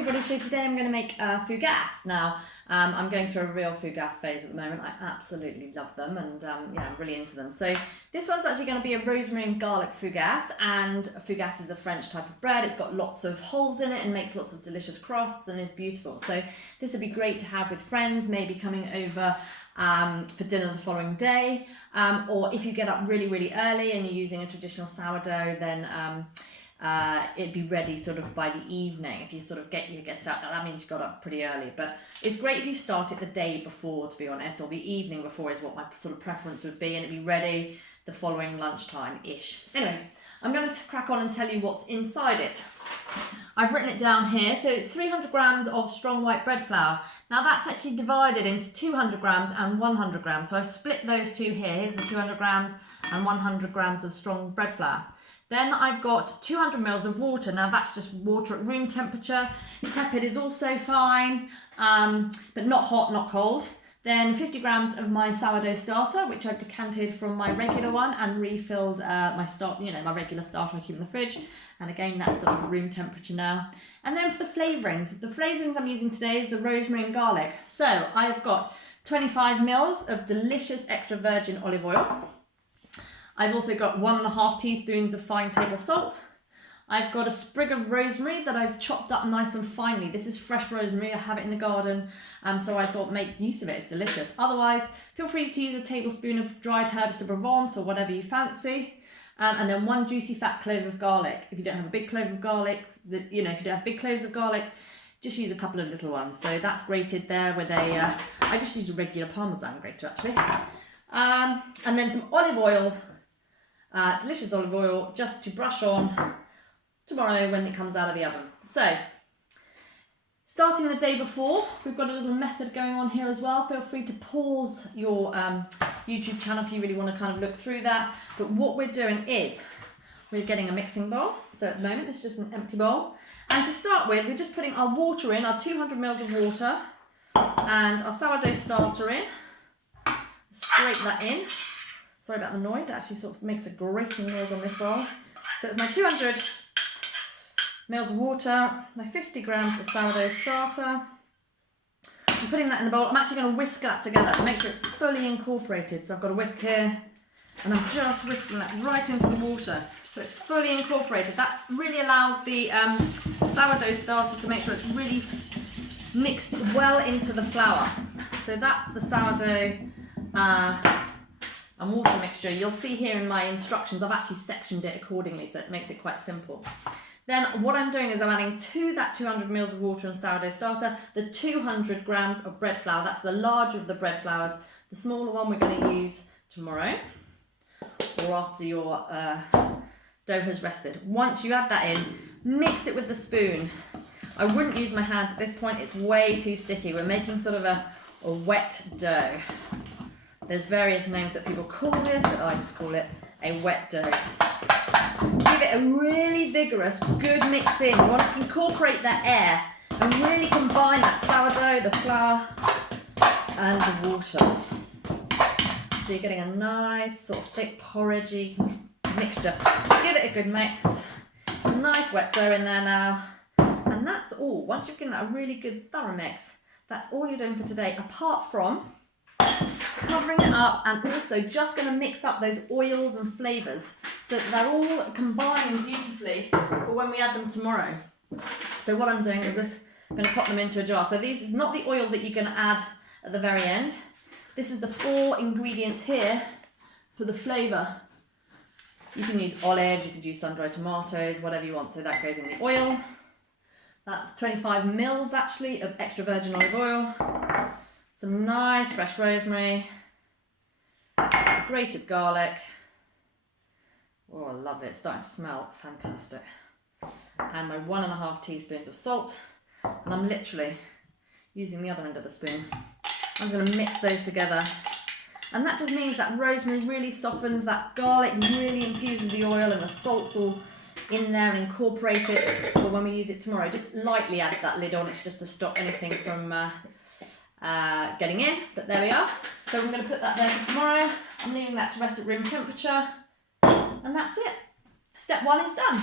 everybody, so today I'm going to make Fougasse. Now, I'm going through a real Fougasse phase at the moment. I absolutely love them and yeah, I'm really into them. So this one's actually going to be a rosemary and garlic Fougasse, and Fougasse is a French type of bread. It's got lots of holes in it and makes lots of delicious crusts and is beautiful. So this would be great to have with friends, maybe coming over for dinner the following day, or if you get up really, really early and you're using a traditional sourdough, then it'd be ready sort of by the evening. If you sort of get out, that means you got up pretty early. But it's great if you start it the day before, to be honest, or the evening before is what my sort of preference would be, and it'd be ready the following lunchtime-ish. Anyway, I'm going to crack on and tell you what's inside it. I've written it down here. So it's 300 grams of strong white bread flour. Now that's actually divided into 200 grams and 100 grams. So I've split those two here. Here's the 200 grams and 100 grams of strong bread flour. Then I've got 200 mils of water. Now that's just water at room temperature. Tepid is also fine, but not hot, not cold. Then 50 grams of my sourdough starter, which I've decanted from my regular one and refilled my regular starter I keep in the fridge. And again, that's sort of room temperature now. And then for the flavourings I'm using today is the rosemary and garlic. So I've got 25 mils of delicious extra virgin olive oil. I've also got 1.5 teaspoons of fine table salt. I've got a sprig of rosemary that I've chopped up nice and finely. This is fresh rosemary, I have it in the garden, so I thought make use of it, it's delicious. Otherwise, feel free to use a tablespoon of dried herbs de Provence or whatever you fancy. And then 1 juicy fat clove of garlic. If you don't have a big clove of garlic, if you don't have big cloves of garlic, just use a couple of little ones. So that's grated there with a, I just use a regular Parmesan grater actually. And then some olive oil. Delicious olive oil just to brush on tomorrow when it comes out of the oven. So, starting the day before, we've got a little method going on here as well. Feel free to pause your YouTube channel if you really want to kind of look through that. But what we're doing is we're getting a mixing bowl. So at the moment it's just an empty bowl. And to start with, we're just putting our water in, our 200 mils of water, and our sourdough starter in. Scrape that in. Sorry about the noise, it actually sort of makes a grating noise on this bowl. So it's my 200 mils of water, my 50 grams of sourdough starter. I'm putting that in the bowl. I'm actually going to whisk that together to make sure it's fully incorporated. So I've got a whisk here, and I'm just whisking that right into the water. So it's fully incorporated. That really allows the sourdough starter to make sure it's really mixed well into the flour. So that's the sourdough and water mixture. You'll see here in my instructions, I've actually sectioned it accordingly, so it makes it quite simple. Then what I'm doing is I'm adding to that 200 mils of water and sourdough starter, the 200 grams of bread flour. That's the larger of the bread flours. The smaller one we're going to use tomorrow, or after your dough has rested. Once you add that in, mix it with the spoon. I wouldn't use my hands at this point, it's way too sticky. We're making sort of a wet dough. There's various names that people call this, but I just call it a wet dough. Give it a really vigorous, good mix in. You want to incorporate that air and really combine that sourdough, the flour, and the water. So you're getting a nice, sort of thick, porridgey mixture. Give it a good mix. A nice wet dough in there now. And that's all. Once you've given that a really good, thorough mix, that's all you're doing for today, apart from covering it up and also just going to mix up those oils and flavours so that they're all combined beautifully for when we add them tomorrow. So what I'm doing is just going to pop them into a jar. So this is not the oil that you're going to add at the very end. This is the 4 ingredients here for the flavour. You can use olives, you could use sun-dried tomatoes, whatever you want. So that goes in the oil. That's 25 mils actually of extra virgin olive oil. Some nice fresh rosemary, grated garlic. Oh, I love it. It's starting to smell fantastic. And my 1.5 teaspoons of salt. And I'm literally using the other end of the spoon. I'm going to mix those together. And that just means that rosemary really softens, that garlic really infuses the oil, and the salt's all in there and incorporate it for when we use it tomorrow. Just lightly add that lid on. It's just to stop anything from getting in, but there we are. So I'm going to put that there for tomorrow. I'm leaving that to rest at room temperature, and that's it. Step 1 is done.